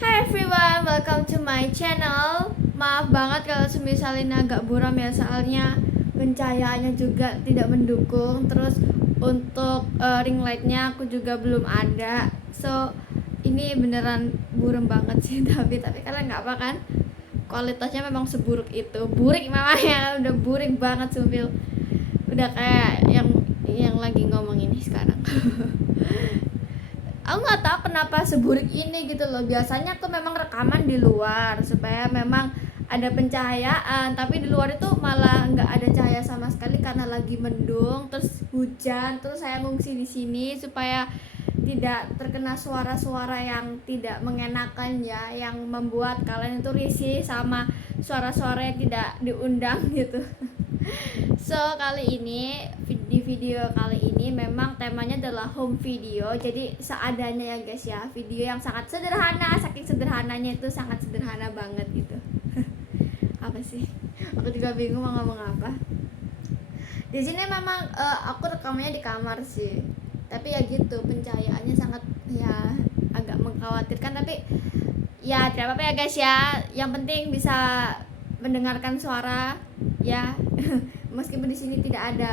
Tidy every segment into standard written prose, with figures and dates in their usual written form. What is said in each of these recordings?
Hi everyone, welcome to my channel. Maaf banget kalau semisal ini agak buram ya, soalnya pencahayaannya juga tidak mendukung. Terus untuk ring lightnya aku juga belum ada. So ini beneran buram banget sih tapi kalian nggak apa kan? Kualitasnya memang seburuk itu. Burik memangnya, udah burik banget sumpil. Udah kayak yang lagi ngomong ini sekarang. Aku nggak tahu kenapa seburuk ini gitu loh. Biasanya aku memang rekaman di luar supaya memang ada pencahayaan, tapi di luar itu malah nggak ada cahaya sama sekali karena lagi mendung, terus hujan, terus saya ngungsi di sini supaya tidak terkena suara-suara yang tidak mengenakan ya, yang membuat kalian itu risih sama suara-suara yang tidak diundang gitu. So kali ini di video kali ini memang temanya adalah home video. Jadi seadanya ya guys ya. Video yang sangat sederhana, saking sederhananya itu sangat sederhana banget gitu. Apa sih? Aku juga bingung mau ngomong apa. Di sini memang aku rekamannya di kamar sih. Tapi ya gitu, pencahayaannya sangat ya agak mengkhawatirkan, tapi ya tidak apa-apa ya guys ya. Yang penting bisa mendengarkan suara ya. Meskipun di sini tidak ada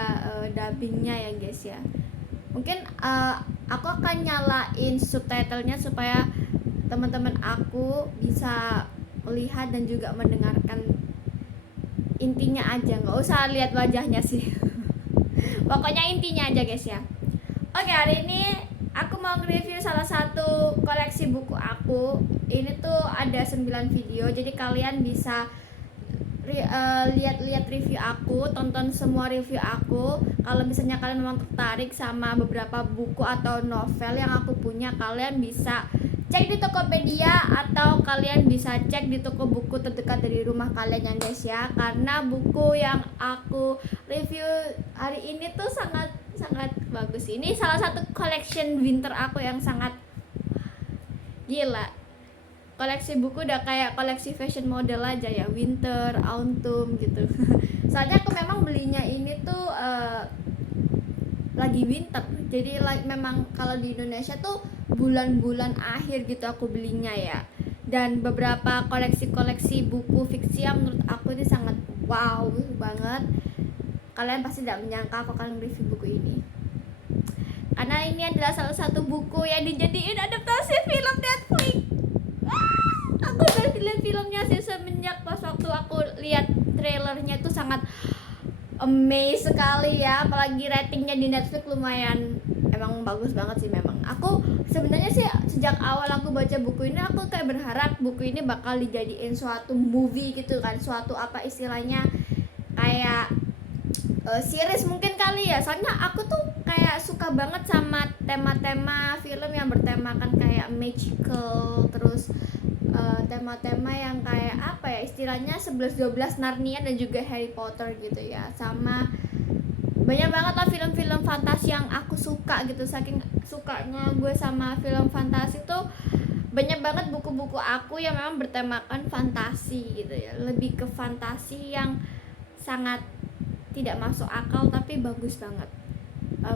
dubbingnya ya guys ya. Mungkin aku akan nyalain subtitlenya supaya teman-teman aku bisa melihat dan juga mendengarkan intinya aja, nggak usah lihat wajahnya sih. Pokoknya intinya aja guys ya. Oke, hari ini aku mau nge-review salah satu koleksi buku aku. Ini tuh ada 9 video, jadi kalian bisa lihat-lihat review aku, tonton semua review aku. Kalau misalnya kalian memang tertarik sama beberapa buku atau novel yang aku punya, kalian bisa cek di Tokopedia atau kalian bisa cek di toko buku terdekat dari rumah kalian ya guys ya. Karena buku yang aku review hari ini tuh sangat bagus. Ini salah satu collection winter aku yang sangat gila. Koleksi buku udah kayak koleksi fashion model aja ya, winter, autumn gitu. Soalnya aku memang belinya ini tuh lagi winter. Jadi memang kalau di Indonesia tuh bulan-bulan akhir gitu aku belinya ya. Dan beberapa koleksi-koleksi buku fiksi yang menurut aku ini sangat wow banget. Kalian pasti tidak menyangka aku akan review buku ini. Karena ini adalah salah satu buku yang dijadiin adaptasi film Netflix. Aku udah lihat filmnya sih semenjak pas waktu aku lihat trailernya tuh sangat amazed sekali ya, apalagi ratingnya di Netflix lumayan, emang bagus banget sih. Memang aku sebenarnya sih sejak awal aku baca buku ini aku kayak berharap buku ini bakal dijadiin suatu movie gitu kan, suatu apa istilahnya kayak series mungkin kali ya. Soalnya aku tuh kayak suka banget sama tema-tema film yang bertemakan kayak magical, terus tema-tema yang kayak apa ya istilahnya 11-12 Narnia dan juga Harry Potter gitu ya. Sama banyak banget lah film-film fantasi yang aku suka gitu. Saking sukanya gue sama film fantasi tuh banyak banget buku-buku aku yang memang bertemakan fantasi gitu ya. Lebih ke fantasi yang sangat tidak masuk akal tapi bagus banget.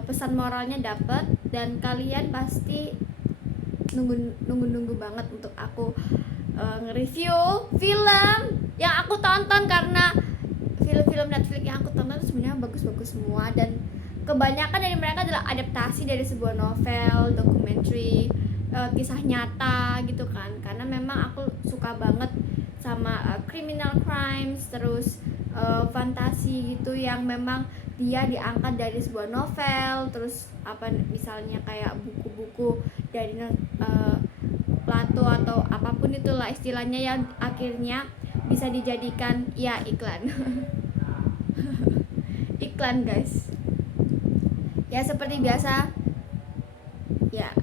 Pesan moralnya dapet dan kalian pasti nunggu banget untuk aku nge-review film yang aku tonton, karena film-film Netflix yang aku tonton sebenarnya bagus-bagus semua dan kebanyakan dari mereka adalah adaptasi dari sebuah novel, dokumenter, kisah nyata gitu kan. Karena memang aku suka banget sama criminal crimes, terus fantasi gitu yang memang dia diangkat dari sebuah novel, terus apa misalnya kayak buku-buku dari Plato atau apapun itulah istilahnya yang akhirnya bisa dijadikan ya iklan. Iklan guys ya, seperti biasa ya.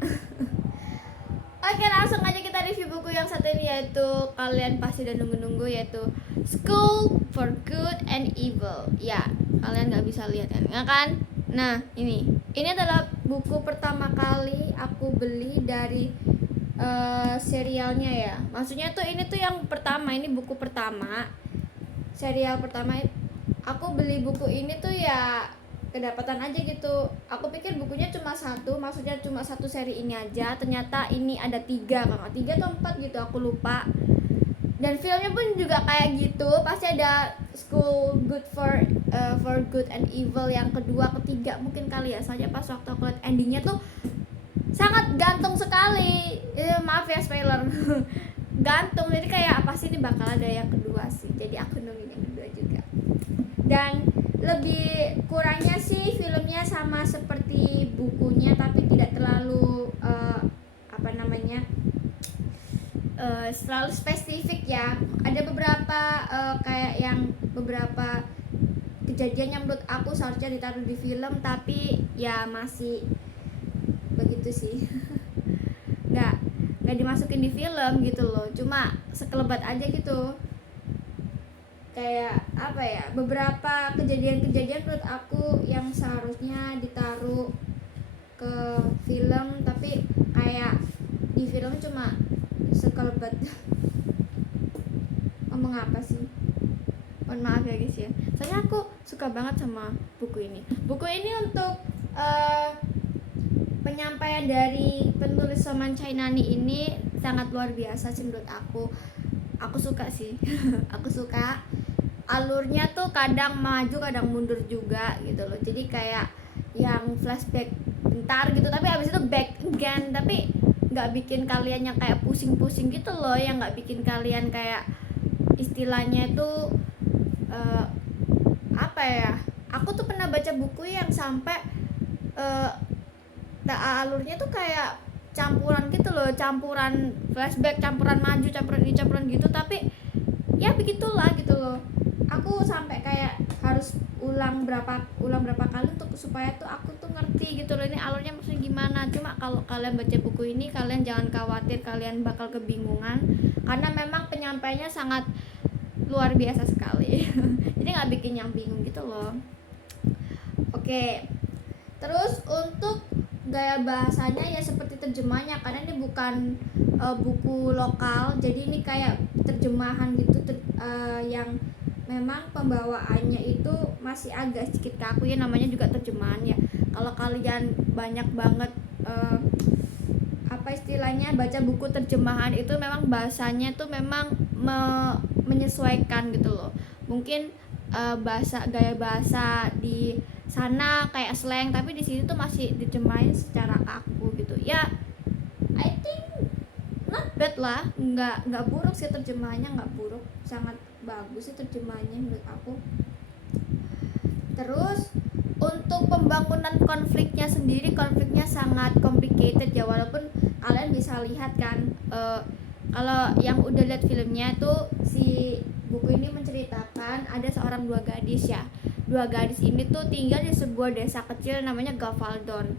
Oke, langsung aja kita review buku yang satu ini, yaitu kalian pasti udah nunggu-nunggu, yaitu School for Good and Evil. Ya, kalian nggak bisa lihat kan? Nah, ini adalah buku pertama kali aku beli dari serialnya ya. Maksudnya tuh ini tuh yang pertama, ini buku pertama, serial pertama. Aku beli buku ini tuh ya kedapatan aja gitu. Aku pikir bukunya cuma satu, maksudnya cuma satu seri ini aja, ternyata ini ada 3, kalau nggak 3 atau 4 gitu, aku lupa. Dan filmnya pun juga kayak gitu, pasti ada School Good for Good and Evil yang kedua, ketiga mungkin kali ya. Soalnya pas waktu aku liat endingnya tuh sangat gantung sekali. Maaf ya spoiler. Gantung, jadi kayak apa sih ini bakal ada yang kedua sih. Jadi aku nungguin yang kedua juga. Dan lebih kurangnya sih filmnya sama seperti bukunya, tapi tidak terlalu selalu spesifik ya. Ada beberapa kayak yang beberapa kejadian yang menurut aku seharusnya ditaruh di film, tapi ya masih begitu sih. nggak dimasukin di film gitu loh, cuma sekelebat aja gitu. Kayak apa ya, beberapa kejadian-kejadian menurut aku yang seharusnya ditaruh ke film, tapi kayak di film cuma sekelebat. Ngomong apa sih, mohon maaf ya guys ya, soalnya aku suka banget sama buku ini. Buku ini untuk penyampaian dari penulis Soman Chainani ini sangat luar biasa sih menurut aku. Aku suka sih. Aku suka alurnya tuh kadang maju kadang mundur juga gitu loh. Jadi kayak yang flashback bentar gitu, tapi abis itu back again, tapi nggak bikin kalian yang kayak pusing-pusing gitu loh, yang nggak bikin kalian kayak istilahnya tuh apa ya, aku tuh pernah baca buku yang sampai alurnya tuh kayak campuran gitu loh, campuran flashback, campuran maju, campuran ini, campuran gitu, tapi ya begitulah gitu loh. Aku sampai kayak harus ulang berapa kali untuk supaya tuh aku tuh ngerti gitu loh, ini alurnya maksudnya gimana. Cuma kalau kalian baca buku ini, kalian jangan khawatir kalian bakal kebingungan, karena memang penyampaiannya sangat luar biasa sekali. Jadi nggak bikin yang bingung gitu loh. Oke, terus untuk gaya bahasanya ya seperti terjemahnya, karena ini bukan buku lokal, jadi ini kayak terjemahan gitu, yang memang pembawaannya itu masih agak sedikit kaku ya, namanya juga terjemahan ya. Kalau kalian banyak banget apa istilahnya baca buku terjemahan itu, memang bahasanya tuh memang menyesuaikan gitu loh. Mungkin gaya bahasa di sana kayak slang, tapi di sini tuh masih diterjemahin secara kaku gitu ya. I think not bad lah, nggak buruk sih terjemahannya, nggak buruk, sangat bagus sih terjemahannya menurut aku. Terus untuk pembangunan konfliknya sendiri, konfliknya sangat complicated ya, walaupun kalian bisa lihat kan kalau yang udah lihat filmnya tuh, si buku ini menceritakan ada dua gadis ya. Dua gadis ini tuh tinggal di sebuah desa kecil namanya Gavaldon.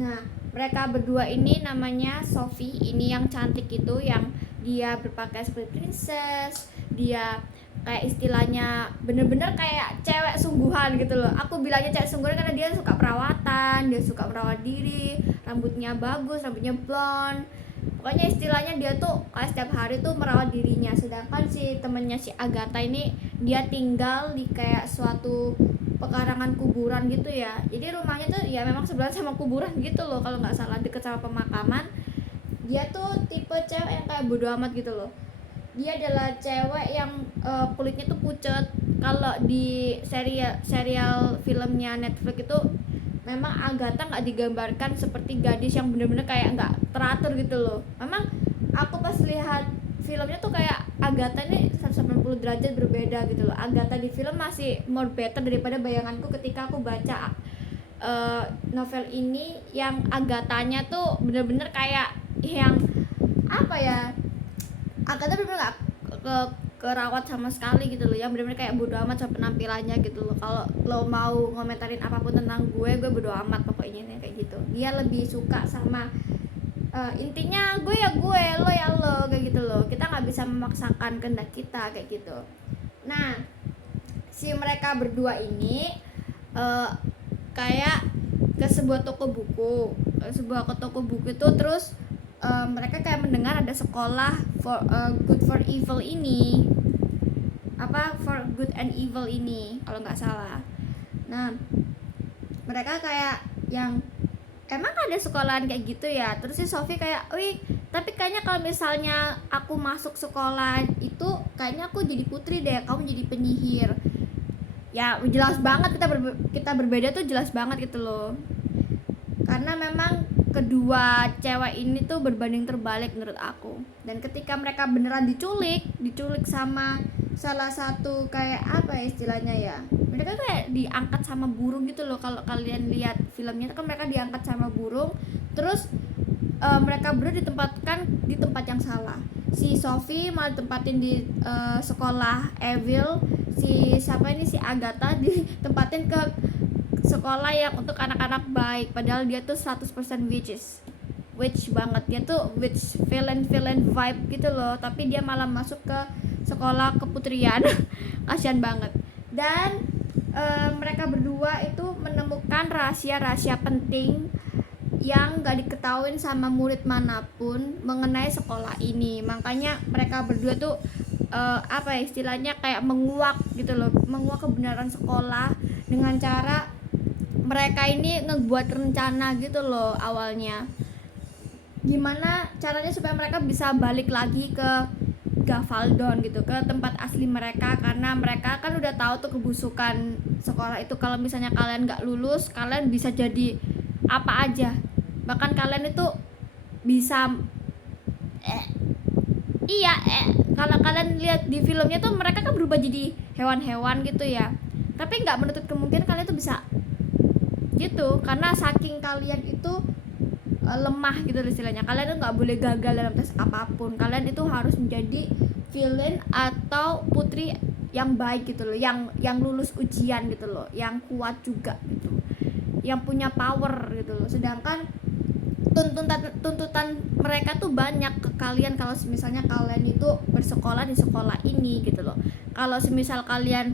Nah, mereka berdua ini namanya Sophie, ini yang cantik itu, yang dia berpakaian seperti princess, dia kayak istilahnya bener-bener kayak cewek sungguhan gitu loh. Aku bilangnya cewek sungguhan karena dia suka perawatan, dia suka merawat diri, rambutnya bagus, rambutnya blonde. Pokoknya istilahnya dia tuh kayak setiap hari tuh merawat dirinya. Sedangkan si temennya si Agatha ini, dia tinggal di kayak suatu pekarangan kuburan gitu ya. Jadi rumahnya tuh ya memang sebelah sama kuburan gitu loh, kalau nggak salah, deket sama pemakaman. Dia tuh tipe cewek yang kayak bodo amat gitu loh. Dia adalah cewek yang kulitnya tuh pucet. Kalau di serial filmnya Netflix itu memang Agatha nggak digambarkan seperti gadis yang bener-bener kayak nggak teratur gitu loh. Memang aku pas lihat filmnya tuh kayak Agatha ini 180 derajat berbeda gitu loh. Agatha di film masih more better daripada bayanganku ketika aku baca novel ini, yang Agathanya tuh bener-bener kayak yang apa ya, Agatha bener-bener gak kerawat sama sekali gitu loh, yang bener-bener kayak bodo amat sama penampilannya gitu loh. Kalau lo mau ngomentarin apapun tentang gue bodo amat pokoknya kayak gitu. Dia lebih suka sama intinya gue ya gue, lo ya lo, kayak gitu loh. Kita nggak bisa memaksakan kehendak kita kayak gitu. Nah, si mereka berdua ini kayak ke sebuah toko buku, itu terus mereka kayak mendengar ada sekolah good for evil ini, apa for good and evil ini kalau nggak salah. Nah, mereka kayak yang emang ada sekolahan kayak gitu ya. Terus si Sophie kayak, wih tapi kayaknya kalau misalnya aku masuk sekolah itu kayaknya aku jadi putri deh, kamu jadi penyihir. Ya jelas banget kita berbeda tuh, jelas banget gitu loh. Karena memang kedua cewek ini tuh berbanding terbalik menurut aku. Dan ketika mereka beneran diculik sama salah satu kayak apa ya istilahnya ya, mereka kayak diangkat sama burung gitu loh. Kalau kalian lihat filmnya kan mereka diangkat sama burung, terus mereka berdua ditempatkan di tempat yang salah. Si Sophie malah ditempatin di sekolah evil, si Agatha ditempatin ke sekolah yang untuk anak-anak baik, padahal dia tuh 100% witch banget, dia tuh witch villain vibe gitu loh, tapi dia malah masuk ke sekolah keputrian. Kasian banget. Dan mereka berdua itu menemukan rahasia penting yang gak diketahuin sama murid manapun mengenai sekolah ini. Makanya mereka berdua tuh apa ya istilahnya, kayak menguak gitu loh, menguak kebenaran sekolah dengan cara mereka ini ngebuat rencana gitu loh awalnya. Gimana caranya supaya mereka bisa balik lagi ke Gavaldon gitu, ke tempat asli mereka, karena mereka kan udah tahu tuh kebusukan sekolah itu. Kalau misalnya kalian gak lulus, kalian bisa jadi apa aja, bahkan kalian itu bisa kalau kalian lihat di filmnya tuh mereka kan berubah jadi hewan-hewan gitu ya, tapi nggak menutup kemungkinan kalian tuh bisa gitu, karena saking kalian itu lemah gitu istilahnya. Kalian tuh nggak boleh gagal dalam tes apapun, kalian itu harus menjadi villain atau putri yang baik gitu loh, yang lulus ujian gitu loh, yang kuat juga gitu, yang punya power gitu loh. Sedangkan tuntutan mereka tuh banyak ke kalian kalau misalnya kalian itu bersekolah di sekolah ini gitu loh. Kalau semisal kalian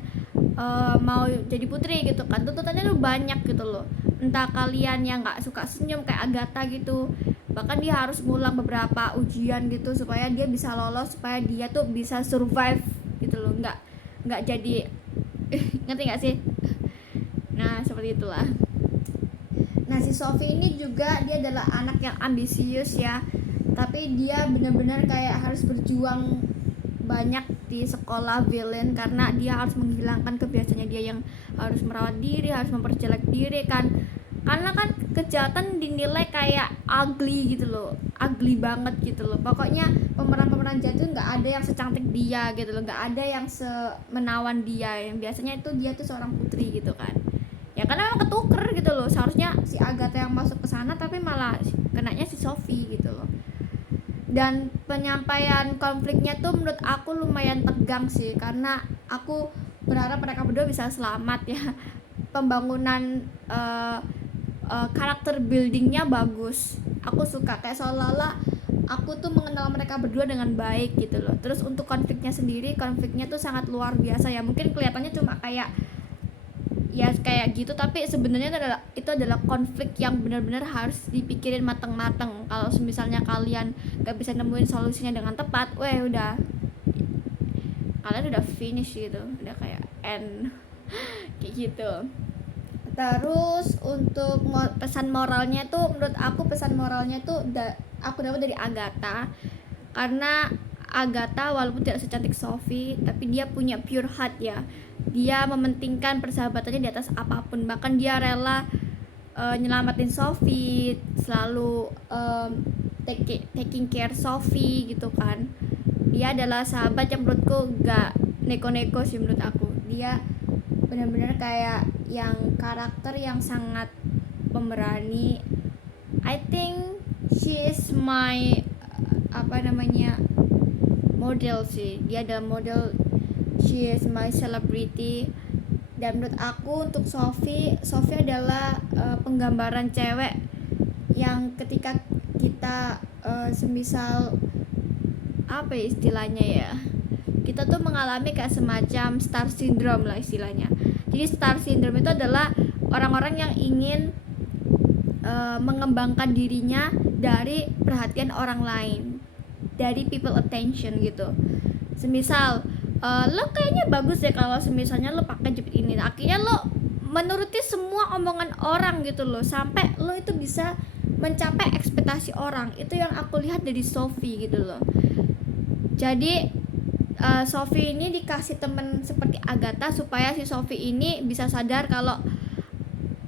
mau jadi putri gitu kan, tuntutannya tuh banyak gitu loh. Entah kalian yang nggak suka senyum kayak Agatha gitu, bahkan dia harus ngulang beberapa ujian gitu supaya dia bisa lolos, supaya dia tuh bisa survive gitu loh, nggak jadi ngerti nggak sih? Nah seperti itulah. Nah si Sophie ini juga dia adalah anak yang ambisius ya, tapi dia benar-benar kayak harus berjuang banyak di sekolah villain karena dia harus menghilangkan kebiasaannya dia yang harus merawat diri, harus memperjelek diri kan, karena kan kejahatan dinilai kayak ugly gitu loh, ugly banget gitu loh. Pokoknya pemeran jahat itu nggak ada yang secantik dia gitu loh, nggak ada yang semenawan dia, yang biasanya itu dia tuh seorang putri gitu kan ya, karena memang ketuker gitu loh. Seharusnya si Agatha yang masuk ke sana, tapi malah kenanya si Sophie gitu loh. Dan penyampaian konfliknya tuh menurut aku lumayan tegang sih, karena aku berharap mereka berdua bisa selamat ya. Pembangunan karakter buildingnya bagus, aku suka, kayak seolah-olah aku tuh mengenal mereka berdua dengan baik gitu loh. Terus untuk konfliknya tuh sangat luar biasa ya. Mungkin kelihatannya cuma kayak ya kayak gitu, tapi sebenarnya itu adalah konflik yang benar-benar harus dipikirin matang-matang. Kalau misalnya kalian gak bisa nemuin solusinya dengan tepat, kalian udah finish gitu, udah kayak end kayak gitu. Terus untuk pesan moralnya tuh, menurut aku pesan moralnya tuh aku dapat dari Agatha, karena Agatha walaupun tidak secantik Sophie, tapi dia punya pure heart ya. Dia mementingkan persahabatannya di atas apapun, bahkan dia rela nyelamatin Sophie, selalu taking care Sophie gitu kan. Dia adalah sahabat yang menurutku gak neko-neko sih menurut aku. Dia benar-benar kayak yang karakter yang sangat pemberani. I think she is my model sih. Dia adalah model, she is my celebrity. Dan menurut aku untuk Sophie adalah penggambaran cewek yang ketika kita semisal apa ya istilahnya ya, kita tuh mengalami kayak semacam star syndrome lah istilahnya. Jadi star syndrome itu adalah orang-orang yang ingin mengembangkan dirinya dari perhatian orang lain, dari people attention gitu. Semisal lo kayaknya bagus ya kalau semisalnya lo pakai jepit ini, akhirnya lo menuruti semua omongan orang gitu loh, sampai lo itu bisa mencapai ekspektasi orang. Itu yang aku lihat dari Sophie gitu loh. Jadi Sophie ini dikasih temen seperti Agatha supaya si Sophie ini bisa sadar kalau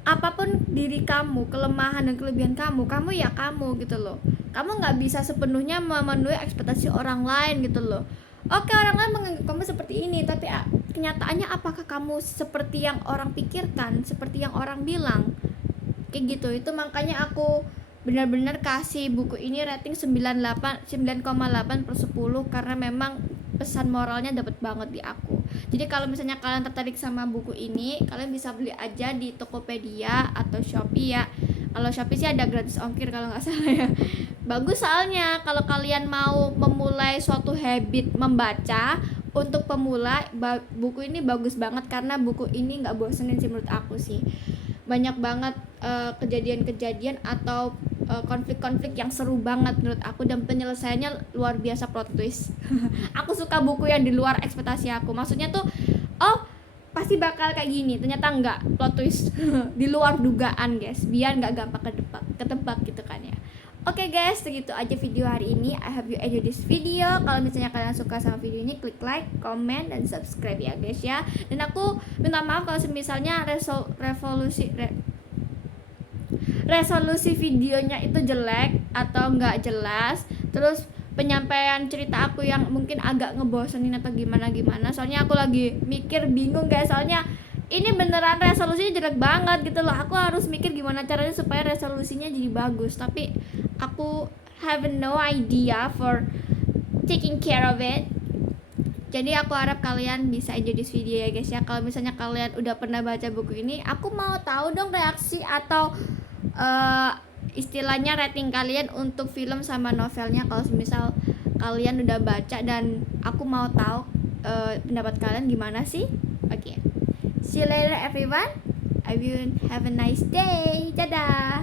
apapun diri kamu, kelemahan dan kelebihan kamu ya kamu gitu loh. Kamu nggak bisa sepenuhnya memenuhi ekspektasi orang lain gitu loh. Oke, orang lain menganggap kamu seperti ini, tapi kenyataannya apakah kamu seperti yang orang pikirkan, seperti yang orang bilang? Kayak gitu. Itu makanya aku benar-benar kasih buku ini rating 9,8/10 karena memang pesan moralnya dapat banget di aku. Jadi kalau misalnya kalian tertarik sama buku ini, kalian bisa beli aja di Tokopedia atau Shopee ya. Kalau Shopee sih ada gratis ongkir kalau nggak salah ya. Bagus soalnya kalau kalian mau memulai suatu habit membaca untuk pemula, buku ini bagus banget karena buku ini nggak bosenin sih menurut aku sih. Banyak banget kejadian-kejadian atau konflik-konflik yang seru banget menurut aku, dan penyelesaiannya luar biasa, plot twist. Aku suka buku yang di luar ekspektasi aku. Maksudnya tuh, oh pasti bakal kayak gini, ternyata enggak, plot twist di luar dugaan guys, biar nggak gampang ketebak gitu kan ya. Oke guys, segitu aja video hari ini. I hope you enjoy this video. Kalau misalnya kalian suka sama video ini, klik like, comment, dan subscribe ya guys ya. Dan aku minta maaf kalau misalnya resolusi videonya itu jelek atau nggak jelas, terus penyampaian cerita aku yang mungkin agak ngebosenin atau gimana. Soalnya aku lagi mikir, bingung guys, soalnya ini beneran resolusinya jelek banget gitu loh. Aku harus mikir gimana caranya supaya resolusinya jadi bagus, tapi aku have no idea for taking care of it. Jadi aku harap kalian bisa enjoy this video ya guys ya. Kalau misalnya kalian udah pernah baca buku ini, aku mau tahu dong reaksi atau istilahnya rating kalian untuk film sama novelnya. Kalau misal kalian udah baca, dan aku mau tahu pendapat kalian gimana sih. Oke. See you later everyone. I will have a nice day. Dadah.